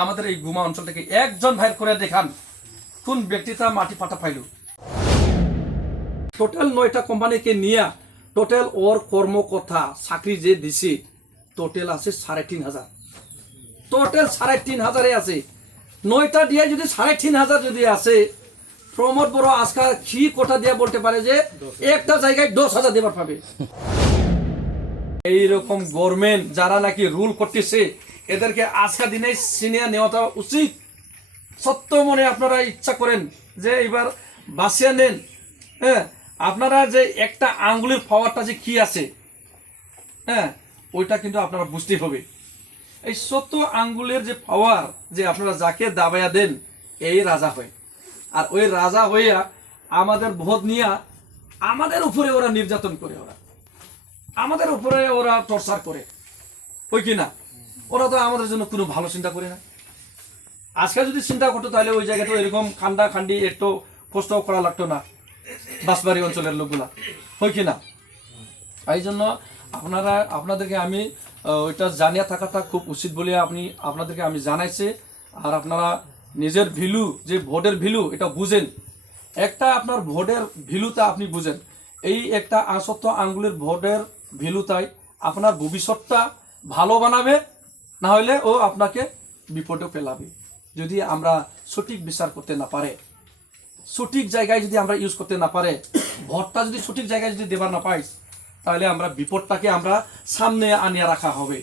আমাদের এই গুমা অঞ্চল থেকে একজন ভাইয়ের করে দেখান কোন ব্যক্তিটা মাটি পাটা পাইল। টোটাল 9টা কোম্পানিকে নিয়ে টোটাল ওর কর্মকর্তা চাকরি যে দিছে টোটাল আছে 3,500। টোটাল 3,500 আছে। 9টা দিয়ে যদি 3,500 যদি আছে, প্রমোদ বড় আজকাল কি কোটা দিয়ে বলতে পারে যে একটা জায়গায় 10,000 দেবার পাবে। এইরকম গভর্নমেন্ট যারা নাকি রুল করতেছে এদেরকে আজকের দিনে সিনিয়র নেওয়াটা উচিত। সত্য মনে আপনারা ইচ্ছা করেন যে এবার বাঁচিয়ে নেন, হ্যাঁ, আপনারা যে একটা আঙ্গুলের পাওয়ারটা যে কি আছে, হ্যাঁ, ওইটা কিন্তু আপনারা বুঝতে হবে। এই 70 আঙ্গুলের যে পাওয়ার, যে আপনারা যাকে দাবাইয়া দেন এই রাজা হয়। আর ওই রাজা হইয়া আমাদের ভোট নিয়ে আমাদের উপরে ওরা নির্যাতন করে, আমাদের উপরে ওরা টর্চার করে, ওই কিনা? ওরা তো আমাদের জন্য কোনো ভালো চিন্তা করে না। আজকে যদি চিন্তা করতো তাহলে ওই জায়গাটা এরকম খান্ডা খান্ডি একটু কষ্ট করা লাগতো না বাঁশবাড়ি অঞ্চলের লোকগুলা, হয় কিনা? এই জন্য আপনাদেরকে আমি ওইটা জানিয়ে থাকাটা খুব উচিত বলে আপনাদেরকে আমি জানাইছি। আর আপনারা নিজের ভ্যালু, যে ভোটের ভ্যালু, এটা বুঝেন। একটা আপনার ভোটের ভ্যালুটা আপনি বুঝেন। এই একটা 70 আঙ্গুলের ভোটের ভ্যালুটাই আপনার ভবিষ্যৎটা ভালো বানাবে, না হলে ও আপনাকে বিপদে ফেলাবে। যদি আমরা সঠিক বিচার করতে না পারে, সঠিক জায়গায় যদি আমরা ইউজ করতে না পারে, ভোটটা যদি সঠিক জায়গায় যদি দেবার না পাই, তাহলে আমরা বিপদটাকে আমরা সামনে আনিয়ে রাখা হবে।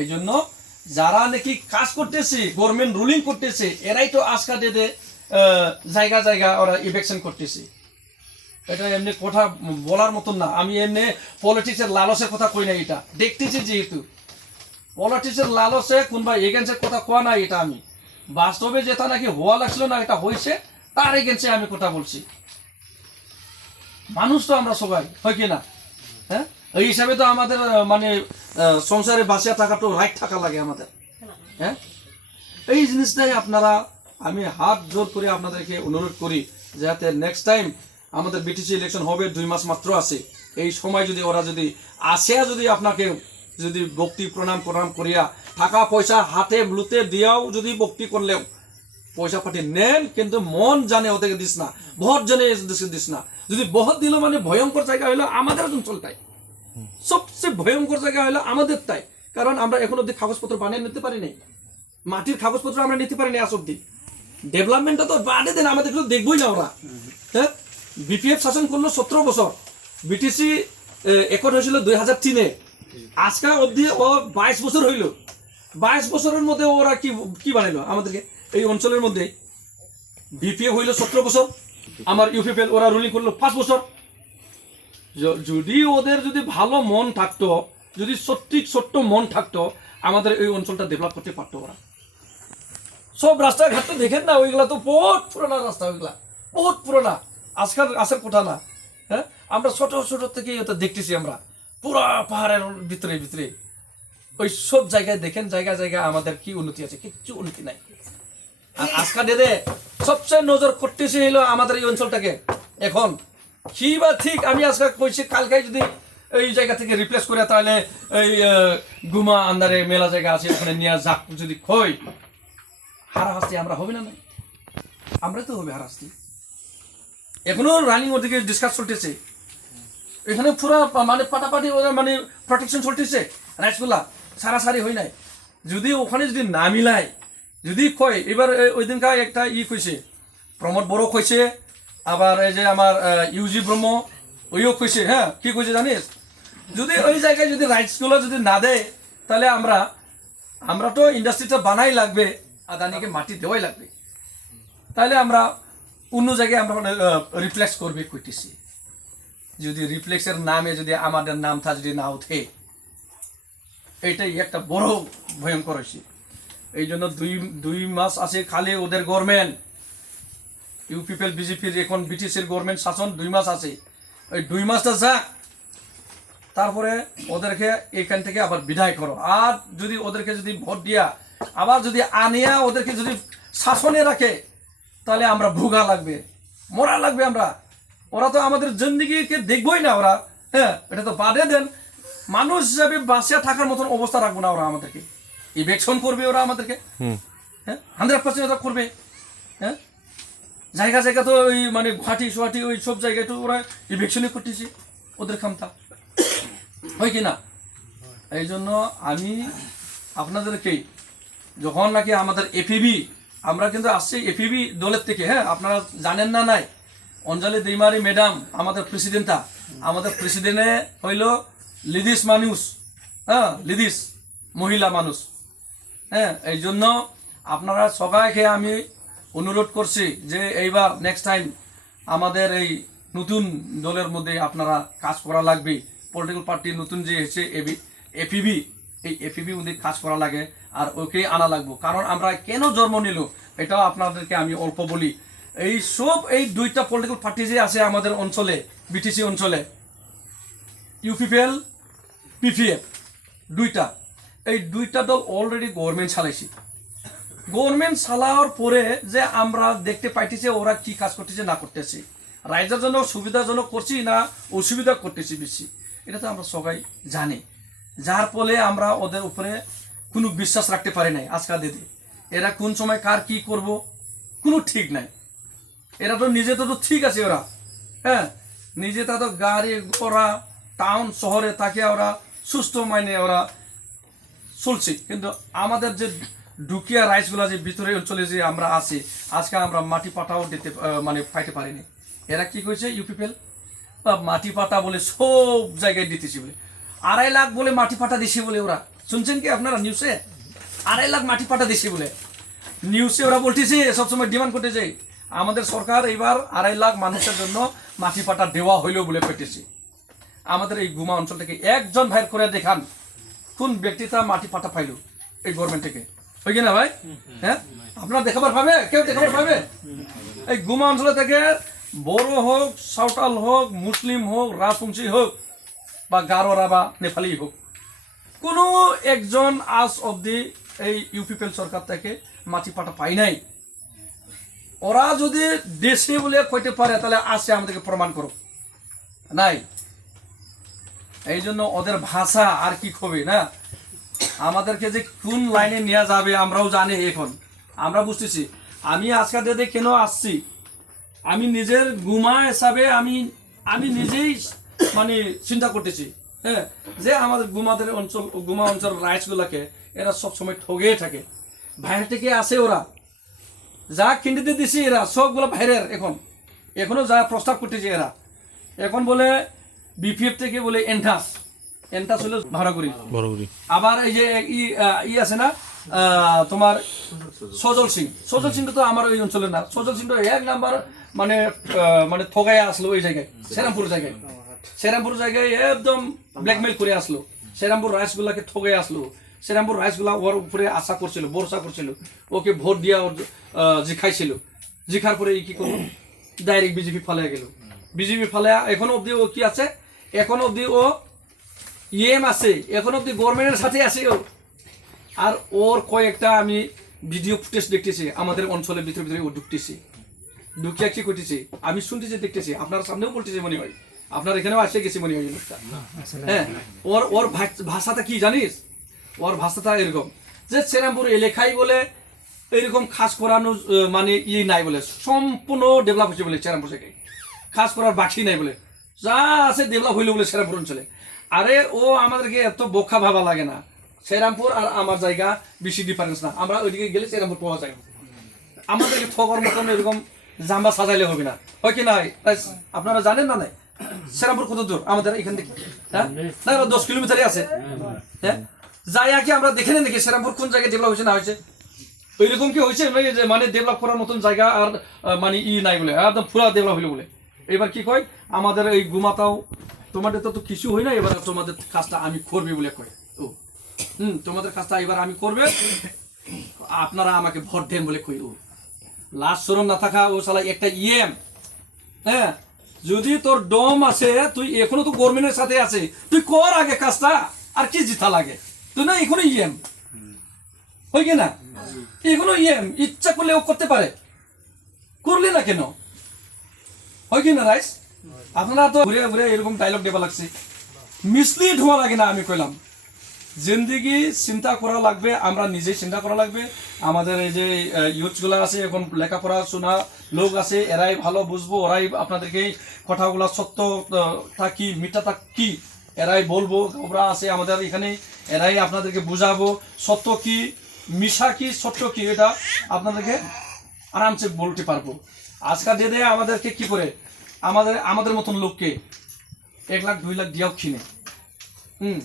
এই জন্য যারা নাকি কাজ করতেছে, গভর্নমেন্ট রুলিং করতেছে, এরাই তো আজকা ডেটে জায়গা জায়গা ওরা ইলেকশন করতেছে। এটা এমনি কথা বলার মতন না। আমি এমনি পলিটিক্সের লালসের কথা কই না, এটা দেখতেছি। যেহেতু পলিটিক্সের লালসে কোনবা এগেন্সের কথা কোয়া না, এটা আমি বাস্তবে যেটা নাকি হওয়া লাগছিল না, এটা হয়েছে, তার এগেন্সে আমি কথা বলছি। মানুষ তো আমরা সবাই, হয় কি না? হ্যাঁ, এই হিসাবে তো আমাদের মানে সংসারে বাঁচিয়ে থাকা তো রাইট থাকা লাগে আমাদের। হ্যাঁ, এই জিনিসটাই আপনারা, আমি হাত জোর করে আপনাদেরকে অনুরোধ করি যাতে নেক্সট টাইম আমাদের বিটিসি ইলেকশন হবে, 2 মাস মাত্র আছে। এই সময় যদি ওরা যদি আসে, যদি আপনাকে যদি ভক্তি প্রণাম করিয়া টাকা পয়সা হাতে লুতে দিয়াও যদি ভক্তি করলেও পয়সা পাঠিয়ে নেন, কিন্তু মন জানে ওদেরকে দিস না, ভোট জানে দিস না। যদি ভোট দিল মানে ভয়ঙ্কর জায়গা হলো আমাদের অঞ্চলটাই, সবচেয়ে ভয়ঙ্কর জায়গা হলো আমাদের তাই। কারণ আমরা এখন অব্দি কাগজপত্র বানিয়ে নিতে পারি নাই, মাটির কাগজপত্র আমরা নিতে পারি না আজ অব্দি। ডেভেলপমেন্টটা তো বাদে দেন, আমাদের কিন্তু দেখবই না ওরা। হ্যাঁ, বিপিএফ শাসন করলো 17 বছর, বিটিসি একট হয়েছিল 2003-এ, আজকে অব্দি ও 22 বছর হইল। 22 বছরের মধ্যে ওরা কি বানাইলো আমাদেরকে এই অঞ্চলের মধ্যে? বিপিএফ হইল 17 বছর, আমার ইউপিপিএল ওরা রুলিং করলো 5 বছর। যদি ওদের যদি ভালো মন থাকতো, যদি ছোট্ট মন থাকতো, আমাদের এই অঞ্চলটা ডেভেলপ করতে পারতো ওরা। সব রাস্তাঘাট তো দেখেন না, ওইগুলা তো বহুত পুরোনো রাস্তা, ওইগুলা বহুত পুরোনো, আজকের কথা না। হ্যাঁ, আমরা ছোট থেকে এটা দেখতেছি, আমরা পুরা পাহাড়ের ভিতরে ওই সব জায়গায় দেখেন, জায়গায় আমাদের কি উন্নতি আছে? কিচ্ছু উন্নতি নাই। আর আজকা ডেটে সবচেয়ে নজর করতেছে হলো আমাদের এই অঞ্চলটাকে। এখন কি বা ঠিক আমি আজকে কইছি, কালকে যদি এই জায়গা থেকে রিপ্লেস করে, তাহলে এই গুমা আন্দারে মেলা জায়গা আছে, ওখানে নিয়ে যাক যদি খই, হারাহাস্তি আমরা হবে না? আমরা তো হবে হারাহাস্তি। এখনো রানিং ওদিকে ডিসকাস চলতেছে, এখানে পুরো মানে পাটাপাটি মানে প্রোটেকশন চলতেছে, রাইটসগুলা সারাসারি হই নাই। যদি ওখানে যদি না মিলাই, যদি কয়, এবার ওই দিনকার একটা কইছে, প্রমোদ বড় কইছে, আবার এই যে আমার ইউজি ব্রহ্ম ওইও কইছে। হ্যাঁ, কি কইছে জানিস? যদি ওই জায়গায় যদি রাইটসগুলো যদি না দেয়, তাহলে আমরা তো ইন্ডাস্ট্রিটা বানাই লাগবে, আদানিকে মাটি দেওয়াই লাগবে, তাহলে আমরা অন্য জায়গায় আমরা রিফ্লেক্স করবে কইতেছি। যদি রিফ্লেক্সের নামে যদি আমাদের নামটা যদি না ওঠে, এইটাই একটা বড় ভয়ঙ্কর হয়েছে। এই জন্য 2 মাস আছে খালি ওদের গভর্নমেন্ট, ইউপিপিএল বিজেপির, এখন বিটিসির গভর্নমেন্ট শাসন 2 মাস আছে। ওই 2 মাসটা যাক, তারপরে ওদেরকে এখান থেকে আবার বিদায় করো। আর যদি ওদেরকে যদি ভোট দিয়া আবার যদি আনিয়া ওদেরকে যদি শাসনে রাখে, তাহলে আমরা ভোগা লাগবে, মরা লাগবে আমরা। ওরা তো আমাদের জিন্দিগিকে দেখবই না ওরা। হ্যাঁ, এটা তো বাদে দেন, মানুষ হিসাবে বাঁচিয়ে থাকার মতন অবস্থা রাখবো না ওরা, আমাদেরকে ইলেকশন করবে ওরা আমাদেরকে। হ্যাঁ 100% ওরা করবে। হ্যাঁ জায়গা জায়গা তো ওই মানে গুয়াহাটি সোয়াহাটি ওই সব জায়গায় তো ওরা ইলেকশনই করতেছে ওদের ক্ষমতা, হয় কি না? এই জন্য আমি আপনাদেরকে যখন নাকি আমাদের এপিবি, আমরা কিন্তু আসছি এপিবি দলের থেকে, হ্যাঁ আপনারা জানেন না নাই, অঞ্জলি দৈমারি ম্যাডাম আমাদের প্রেসিডেন্টটা, আমাদের প্রেসিডেন্টে হইল লিডিস মানুষ, হ্যাঁ লিডিস মহিলা মানুষ। হ্যাঁ এই জন্য আপনারা সবাইকে আমি অনুরোধ করছি যে এইবার নেক্সট টাইম আমাদের এই নতুন দলের মধ্যে আপনারা কাজ করা লাগবে। পলিটিক্যাল পার্টি নতুন যে এসেছে এপিবি, এই এপিবি মধ্যে কাজ করা লাগে আর ওকে আনা লাগবো। কারণ আমরা কেন জন্ম নিল এটাও আপনাদেরকে আমি অল্প বলি। এই সব এই দুইটা পলিটিক্যাল পার্টি যে আছে আমাদের অঞ্চলে, বিটিসি অঞ্চলে, ইউপিপিএল পিপিএফ দুইটা, এই দুইটা দল অলরেডি গভর্নমেন্ট চালাইছি। গভর্নমেন্ট চালাওয়ার পরে যে আমরা দেখতে পাইতেছি ওরা কি কাজ করতেছে না করতেছে, রাইজের জন্য সুবিধাজনক করছি না অসুবিধা করতেছি বেশি, এটা তো আমরা সবাই জানি। যার ফলে আমরা ওদের উপরে কোনো বিশ্বাস রাখতে পারি নাই আজকাল দিদি। এরা কোন সময় কার কি করব কোনো ঠিক নাই। এরা তো নিজে তো ঠিক আছে ওরা, হ্যাঁ নিজে তা তো গাড়ি ঘোড়া টাউন শহরে থাকে ওরা সুস্থ মাইনে ওরা চলছে। কিন্তু আমাদের যে ডুকিয়া রাইসগুলো যে ভিতরে অঞ্চলে যে আমরা আছি, আজকে আমরা মাটি পাটাও দিতে মানে পাইতে পারিনি। এরা কি করেছে ইউপিপিএল মাটি পাটা বলে সব জায়গায় দিতেছি বলে, 2.5 লাখ বলে মাটি পাটা দিছে বলে ওরা, শুনছেন কি আপনারা নিউজে? 2.5 লাখ মাটি পাটা দিছে বলে নিউজে ওরা বলতেছে, সবসময় ডিমান্ড করতেছে আমাদের সরকার এবার 2.5 লাখ মানুষের জন্য মাটি পাটা দেওয়া হইল বলে পেটেছে। আমাদের এই গুমা অঞ্চল থেকে একজন ভাইয়ের করে দেখান কোন ব্যক্তিটা মাটি পাটা পাইল এই গভর্নমেন্ট থেকে, হয় কি না ভাই? হ্যাঁ আপনারা দেখাবার পাবে, কেউ দেখাবার পাবে? এই গুমা অঞ্চল থেকে বড়ো হোক, সাঁওতাল হোক, মুসলিম হোক, রাজবংশী হোক বা গারোরা বা নেপালি হোক, কোনো একজন আজ অবধি এই ইউপিপিএল সরকার থেকে মাটি পাটা পাই নাই। ওরা যদি দেশে বলে কইতে পারে তাহলে আসে আমাদেরকে প্রমাণ করো, নাই। এই জন্য ওদের ভাষা আর কি হবে না, আমাদেরকে যে কোন লাইনে নেওয়া যাবে আমরাও জানি। এখন আমরা বুঝতেছি। আমি আজকাল দিনে কেন আসছি, আমি নিজের গুমা হিসাবে আমি নিজেই মানে চিন্তা করতেছি, হ্যাঁ যে আমাদের গুমা অঞ্চল রাইটসগুলোকে এরা সবসময় ঠগেই থাকে। বাইরে থেকে আসে ওরা, যা কিনতে দিছি এরা সবগুলো বাইরের। এখনো যা প্রস্তাব করতেছে এরা, এখন বলে বিপিএফ থেকে বলে এন্টাস হলো ভাড়াগুড়ি। আবার এই যে ই আছে না তোমার সজল সিং তো আমার ওই অঞ্চলের না। সজল সিং তো 1 নাম্বার মানে মানে ঠগায় আসলো ওই জায়গায়, শ্রীরামপুর জায়গায় একদম ব্ল্যাকমেল করে আসলো। শ্রীরামপুর রাইসগুলাকে ঠগাই আসলো। শ্রীরামপুর রাইসগুলা ওর উপরে আশা করছিল, ভরসা করছিল, ওকে ভোট দিয়া ওর জিখাইছিল। জিখার পরে কি করলো, ডাইরেক্ট বিজেপি ফালে গেল। বিজেপি ফালে এখনো অব্দি ও কি আছে, এখনো অব্দি ও ইএম আছে, এখনো অব্দি গভর্নমেন্টের সাথে আছে ও। আর ওর কয়েকটা আমি ভিডিও ফুটেজ দেখতেছি আমাদের অঞ্চলের ভিতরে ও ঢুকিয়া কি করতেছি আমি শুনতেছি, দেখতেছি, আপনার সামনেও বলতেছি মনে হয়, আপনার এখানেও আসে গেছি মনে হয় লোকটা। হ্যাঁ ওর ভাষাটা কি জানিস? ওর ভাষাটা এরকম যে শ্রীরামপুর এলাকায় বলে এরকম খাস করানো মানে নাই বলে, সম্পূর্ণ ডেভেলপ হচ্ছে বলে শ্রীরামপুর জায়গায়, খাস করার বাকি নাই বলে, যা আছে ডেভেলপ হইলো বলে শ্রীরামপুর অঞ্চলে। আরে ও আমাদেরকে এত বোকা ভাবা লাগে না, শ্রীরামপুর আর আমার জায়গা বেশি ডিফারেন্স না। আমরা ওইদিকে গেলে শ্রীরামপুর পাওয়া যায়, আমাদেরকে ঠকার মতন এরকম জাম্বা সাজাইলে হবে না, হয় কি না? আপনারা জানেন না নাই শ্রীরামপুর কত দূর আমাদের এখান থেকে? হ্যাঁ 10 কিলোমিটারই আছে। হ্যাঁ যাই কি আমরা দেখে নেই নাকি শ্রীরামপুর কোন জায়গায় ডেভেলপ হয়েছে না হয়েছে? ওইরকম কি হয়েছে যে মানে ডেভেলপ করার মতন জায়গা আর মানে নাই বলে, একদম পুরা ডেভেলপ হইলো বলে। এবার কি কয় আমাদের এই গুমাতাও তোমাদের তো কিছু হয় না, এবার তোমাদের কাজটা আমি করবি বলে কয়। ও তোমাদের কাজটা এবার আমি করবে, আপনারা আমাকে ভোট দেন বলে কই। ও লাস্ট শরম না থাকা ও শালা একটা ইএম। হ্যাঁ যদি তোর দম আছে, তুই এখনো তো গভর্নমেন্টের সাথে আছে, তুই কর আগে কাজটা, আর কি জিতা লাগে তুই না? এখনো ইএম হয় কি না? এখনো ইএম ইচ্ছা করলে ও করতে পারে, করলে না কেন? হয় কি না রাইস? আপনারা তো ঘুরে ঘুরে এরকম ডায়লগ দেওয়া লাগছে, মিসলিড হওয়া লাগে না। আমি কইলাম জিন্দিগি চিন্তা করা লাগবে, আমরা নিজেই চিন্তা করা লাগবে। আমাদের এই যে ইউথগুলো আছে এখন লেখাপড়া শোনা লোক আছে, এরাই ভালো বুঝবো, ওরাই আপনাদেরকে এই কথাগুলো সত্যটা কি মিথ্যাটা কি এরাই বলবো। ওরা আছে আমাদের এখানে, এরাই আপনাদেরকে বুঝাবো সত্য কি মিশা কি সত্য কি, এটা আপনাদেরকে আরামসে বলতে পারবো। আজকাল ডেটে আমাদেরকে কি করে আমাদের মতন লোককে 1 লাখ 2 লাখ দিয়েও কিনে,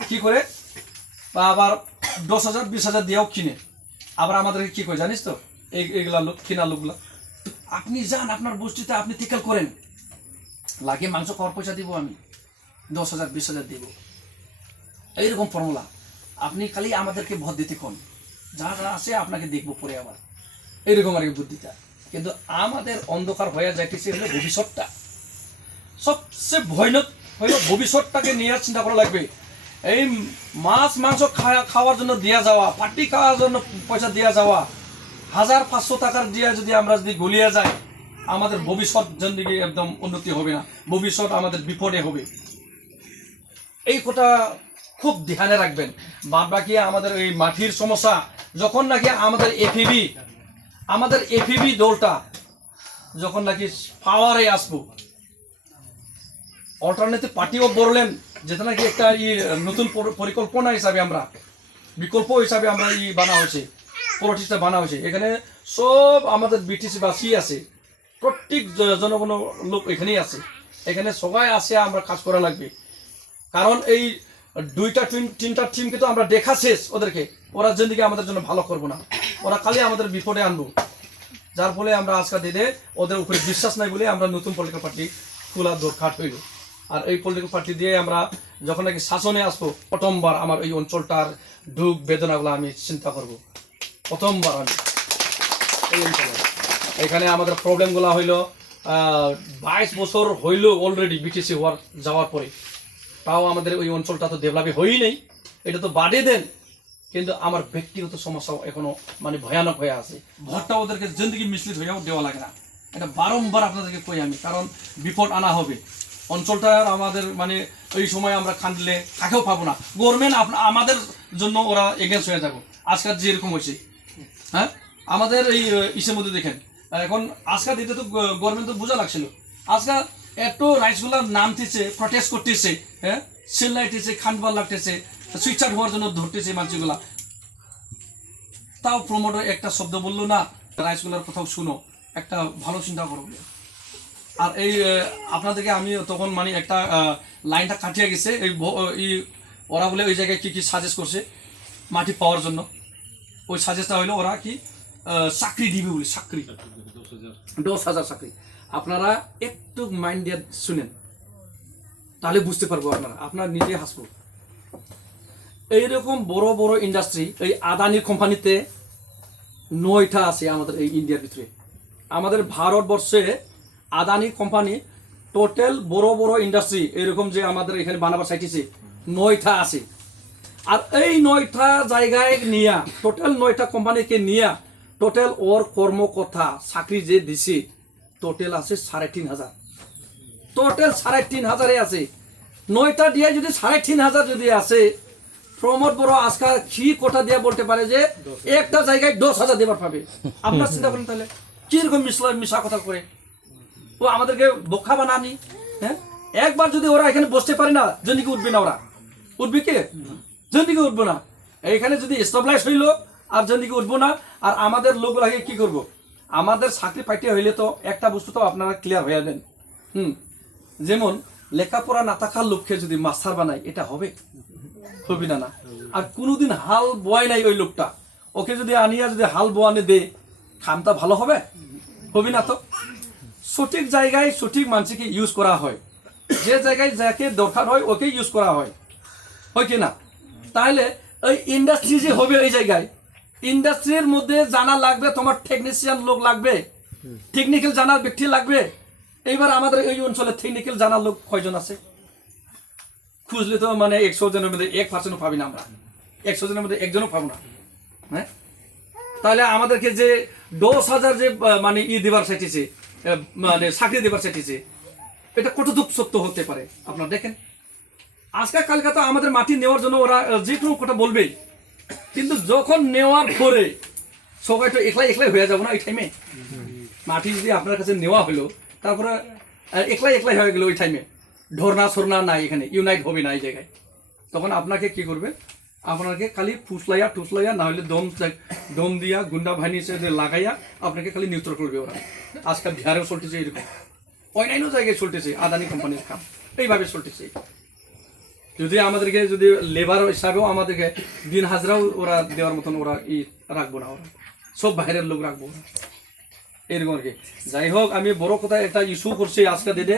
কি করে, বা আবার 10,000 20,000 দিয়েও কিনে, আবার আমাদেরকে কি করে জানিস তো, এইগুলা লোক কিনা লোকগুলা। আপনি যান আপনার বস্তিতে, আপনি টিকেল করেন, লাগে মাংস খাওয়ার পয়সা দিব আমি, 10,000 20,000 দিব, এইরকম ফর্মুলা। আপনি খালি আমাদেরকে ভোট দিতে কোন, যা যা আছে আপনাকে দেখবো পরে আবার, এইরকম আর কি বুদ্ধিটা। কিন্তু আমাদের অন্ধকার হয়ে যাইতেছে হলো ভবিষ্যৎটা, সবচেয়ে ভয়ানক হইল ভবিষ্যৎটাকে নিয়ে চিন্তা করা লাগবে। এই মাছ মাংস খাওয়ার জন্য দেওয়া যাওয়া, পার্টি খাওয়ার জন্য পয়সা দেওয়া যাওয়া, 1,500 টাকার দিয়ে যদি আমরা যদি গলিয়ে যাই, আমাদের ভবিষ্যৎ জিন্দেগি একদম উন্নতি হবে না, ভবিষ্যৎ আমাদের বিপদে হবে। এই কথা খুব ধ্যানে রাখবেন। বাদ বাকি আমাদের এই মাটির সমস্যা, যখন নাকি আমাদের এফিবি দলটা যখন নাকি পাওয়ারে আসবো, অল্টারনেটিভ পার্টিও বললেন, যেটা নাকি একটা নতুন পরিকল্পনা হিসাবে আমরা বিকল্প হিসাবে আমরা বানা হয়েছে, পলিটিক্সটা বানা হয়েছে। এখানে সব আমাদের বিটিসি বাসী আছে, প্রত্যেক জনগণ লোক এখানেই আছে, এখানে সবাই আসে, আমরা কাজ করা লাগবে। কারণ এই 2টা 3টা টিমকে তো আমরা দেখা শেষ, ওদেরকে ওরা জিন্দিগি আমাদের জন্য ভালো করবো না, ওরা খালি আমাদের বিপদে আনবো। যার ফলে আমরা আজকাল দিনে ওদের উপরে বিশ্বাস নাই বলে আমরা নতুন পলিটিক্যাল পার্টি খোলার দরকার হইল। আর এই পলিটিক্যাল পার্টি দিয়ে আমরা যখন নাকি শাসনে আসবো, প্রথমবার আমার এই অঞ্চলটার দুঃখ বেদনাগুলো আমি চিন্তা করব, প্রথমবার আমি এই অঞ্চলে। এখানে আমাদের প্রবলেমগুলো হইল 22 বছর হইল অলরেডি বিটিসি যাওয়ার পরে, তাও আমাদের ওই অঞ্চলটা তো ডেভেলপই হয়ই নেই, এটা তো বাদে দেন। কিন্তু আমার ব্যক্তিগত সমস্যাও এখনো মানে ভয়ানক হয়ে আছে। ভোটটা ওদেরকে জিন্দগি মিসলিড হয়েও দেওয়া লাগে না, এটা বারংবার আপনাদেরকে কই আমি, কারণ বিপদ আনা হবে অঞ্চলটার। আমাদের মানে এই সময় আমরা খান্দলে কাকেও পাবো না, গভর্নমেন্ট আমাদের জন্য ওরা এগেন্স্ট হয়ে যাবো। আজকাল যেরকম হয়েছে, হ্যাঁ আমাদের এই ইসের মধ্যে দেখেন, এখন আজকাল দিতে তো গভর্নমেন্ট তো বোঝা লাগছিল, আজকাল এত রাইসগুলা নামতেছে, প্রটেস্ট করতেছে, হ্যাঁ চিল্লাইতেছে, খানবার লাগতেছে, সুইচার হওয়ার জন্য ধরতেছে মানুষগুলা, তাও প্রমোটার একটা শব্দ বললো না, রাইসগুলার কোথাও শুনো, একটা ভালো চিন্তা করো। আর এই আপনাদেরকে আমি তখন মানে একটা লাইনটা কাটিয়ে গেছে, এই ওরা বলে ওই জায়গায় কি কি সাজেস্ট করছে মাটি পাওয়ার জন্য, ওই সাজেস্টটা হইলো ওরা কি চাকরি দিবে বলে, চাকরি 10,000 চাকরি। আপনারা একটু মাইন্ড দিয়ে শুনেন, তাহলে বুঝতে পারবো, আপনারা নিজে হাসবো। এইরকম বড় বড় ইন্ডাস্ট্রি এই আদানির কোম্পানিতে 9টা আছে আমাদের এই ইন্ডিয়ার ভিতরে। আমাদের ভারতবর্ষে আদানি কোম্পানি টোটাল বড় বড় ইন্ডাস্ট্রি এরকম যে আমাদের এখানে বানাবার চাইতেছে 9টা আছে। আর এই 9টা জায়গায় নিয়ে টোটাল 9টা কোম্পানিকে নিয়ে টোটাল ওর কর্মকর্তা চাকরি যে দিছে টোটাল আছে 3,500। টোটাল 3,500 আছে। 9টা দিয়ে যদি 3,500 যদি আছে, প্রমোদ বড় আজকাল কি কোটা দিয়ে বলতে পারে যে একটা জায়গায় 10,000 দেবার পাবে। আপনার চিন্তা করেন তাহলে কিরকম মিশা কথা করে ও আমাদেরকে বোকা বানানি। হ্যাঁ একবার যদি ওরা এখানে বসতে পারে না, জিন্দিগি উঠবে না, ওরা উঠবে কি? জিন্দিগি উঠবো না। এইখানে যদি এস্টাবলাইশ হইলো আর জিন্দিগি উঠবো না। আর আমাদের লোকগুলাকে কি করব? আমাদের চাকরি পাইতে হইলে তো একটা বস্তু তো আপনারা ক্লিয়ার হয়ে দেন, যেমন লেখাপড়া না থাকার লোককে যদি মাস্টার বানাই, এটা হবে? হবে না। না আর কোনোদিন হাল বোয়াই নাই ওই লোকটা, ওকে যদি আনিয়া যদি হাল বোয়ানে দে, খামটা ভালো হবে? হবে না। তো সঠিক জায়গায় সঠিক মানুষকে ইউজ করা হয়, যে জায়গায় যাকে দরকার হয় ওকে ইউজ করা হয়, হয় কি না? তাহলে ওই ইন্ডাস্ট্রি যে হবে ওই জায়গায়, ইন্ডাস্ট্রির মধ্যে জানা লাগবে, তোমার টেকনিশিয়ান লোক লাগবে, টেকনিক্যাল জানার ব্যক্তি লাগবে। এইবার আমাদের এই অঞ্চলে টেকনিক্যাল জানার লোক কয়জন আছে? খুঁজলে তো মানে 100 জনের মধ্যে 1% পাবি না, আমরা 100 জনের মধ্যে একজনও পাবো না। হ্যাঁ তাহলে আমাদেরকে যে 10,000 যে মানে দেবার চাইতেছে, মানে চাকরি দেবার চাইতেছে, এটা কতটুকু সত্য হতে পারে আপনারা দেখেন। আজকাল কালকে তো আমাদের মাটি নেওয়ার জন্য ওরা যে কোনো কথা বলবেই, কিন্তু যখন নেওয়ার পরে সবাই তো একলাই একলাই হয়ে যাবো না ওই টাইমে। মাটি যদি আপনার কাছে নেওয়া হলো, তারপরে একলাই একলাই হয়ে গেল ওই টাইমে, ধর্না সরনা নাই, এখানে ইউনাইট হবে না এই জায়গায়। তখন আপনাকে কি করবে, আপনাকে খালি ফুসলাইয়া টুসলাইয়া না হলে দম দিয়া গুন্ডা বাহিনী লাগাইয়া আপনাকে খালি নিউট্রাল করবে ওরা। আজকাল বিহারেও চলতেছে এরকম, অন্যান্য জায়গায় চলতেছে, আদানি কোম্পানির কাম এইভাবে চলতেছে। যদি আমাদেরকে যদি লেবার হিসাবেও আমাদেরকে দিন হাজরাও ওরা দেওয়ার মতন ওরা রাখবো না, ওরা সব বাইরের লোক রাখবো এরকম আর কি। যাই হোক, আমি বড় কথা একটা ইস্যু করছি আজকে দিনে,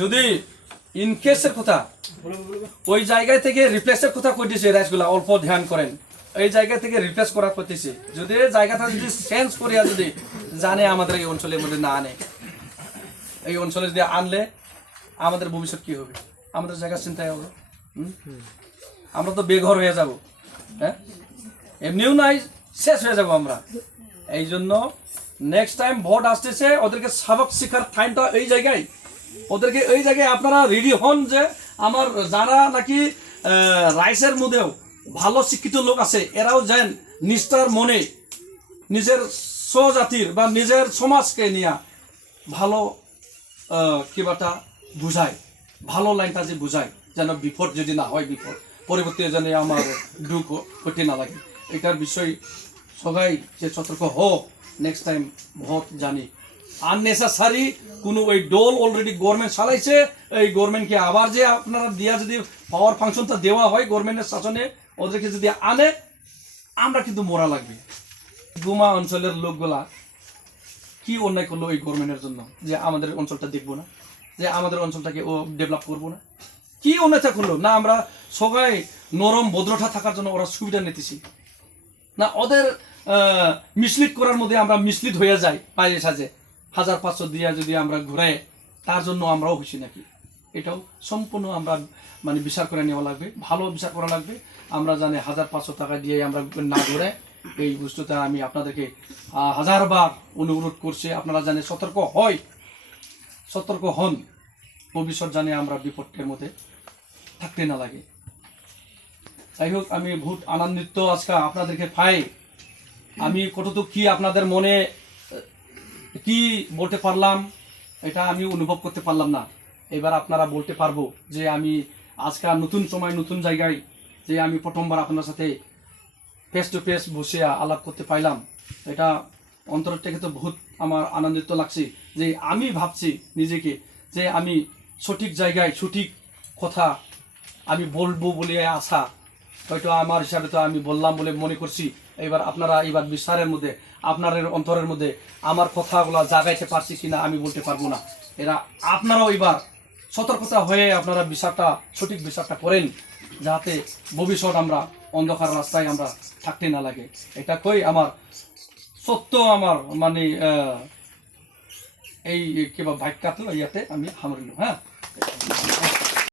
যদি ইনকেসের কথা ওই জায়গায় থেকে রিপ্লেসের কথা কইতেছে রাইসগুলা, অল্প ধ্যান করেন, এই জায়গা থেকে রিপ্লেস করা করতেছে। যদি জায়গাটা যদি চেঞ্জ করিয়া যদি জানে আমাদের এই অঞ্চলের মধ্যে না আনে, এই অঞ্চলে যদি আনলে আমাদের ভবিষ্যৎ কি হবে, আমাদের জায়গা চিন্তায় হবে, আমরা তো বেঘর হয়ে যাব, হ্যাঁ এমনিও নাই, শেষ হয়ে যাব আমরা। এই জন্য নেক্সট টাইম ভোট আসতেছে, ওদেরকে সবক শিখার টাইমটা এই জায়গায়, ওদেরকে এই জায়গায় আপনারা রেডি হন যে আমার যারা নাকি রাইসের মধ্যেও ভালো শিক্ষিত লোক আছে, এরাও যেন নিষ্ঠার মনে নিজের স্বজাতির বা নিজের সমাজকে নিয়ে ভালো কিবাটা বুঝায়, ভালো লাইনটা যে বুঝায়, যেন বিপদ যদি না হয়, বিপদ পরবর্তী যেন আমার দুঃখ হতে না লাগে, এটার বিষয় সবাই যে সতর্ক হোক। নেক্সট টাইম ভোট জানি আননেসেসারি কোনো ওই ডোল অলরেডি গভর্নমেন্ট চালাইছে, এই গভর্নমেন্টকে আবার যে আপনারা দিয়া যদি পাওয়ার ফাংশনটা দেওয়া হয় গভর্নমেন্টের শাসনে, ওদেরকে যদি আনে, আমরা কিন্তু মরা লাগবে। গুমা অঞ্চলের লোকগুলা কি অন্যায় করলো এই গভর্নমেন্টের জন্য, যে আমাদের অঞ্চলটা দেখবো না, যে আমাদের অঞ্চলটাকে ও ডেভেলপ করবো না, কি অন্যায়টা করলো না? আমরা সবাই নরম ভদ্রতা থাকার জন্য ওরা সুবিধা নিতেছি না, ওদের মিসলিড করার মধ্যে আমরা মিসলিড হয়ে যাই, পায়ে সাজে 1500 দিয়া যদি আমরা ঘুরাই, তার জন্য আমরাও খুশি নাকি? এটাও সম্পূর্ণ আমরা মানে বিচার করে নেওয়া লাগবে, ভালো বিচার করা লাগবে। আমরা জানি 1500 টাকা দিয়ে আমরা না ঘুরে, এই বস্তুটা আমি আপনাদেরকে 1000 বার অনুরোধ করছি, আপনারা জানে সতর্ক হন, ভবিষ্যৎ জানে আমরা বিপদের মধ্যে থাকতে না লাগে। যাই হোক, আমি বহুত আনন্দিত আজকে আপনাদেরকে পাই। আমি কতটুকু কি আপনাদের মনে কি বলতে পারলাম এটা আমি অনুভব করতে পারলাম না, এবার আপনারা বলতে পারবো যে আমি আজকে নতুন সময় নতুন জায়গায় যে আমি প্রথমবার আপনার সাথে ফেস টু ফেস বসে আলাপ করতে পাইলাম, এটা অন্তর থেকে তো বহুত আমার আনন্দিত লাগছে। যে আমি ভাবছি নিজেকে যে আমি সঠিক জায়গায় সঠিক কথা আমি বলবো বলে আশা, হয়তো আমার হিসাবে তো আমি বললাম বলে মনে করছি। এবার আপনারা এবার বিচারের মধ্যে আপনাদের অন্তরের মধ্যে আমার কথাগুলো জাগাইতে পারছি কিনা আমি বলতে পারবো না। এরা আপনারাও এবার সতর্কতা হয়ে আপনারা বিচারটা সঠিক বিচারটা করেন, যাতে ভবিষ্যৎ আমরা অন্ধকার রাস্তায় আমরা থাকতে না লাগে। এটা কই আমার সত্য, আমার মানে এই কিবা ভাগ্য ইয়াতে আমি হামরিল। হ্যাঁ।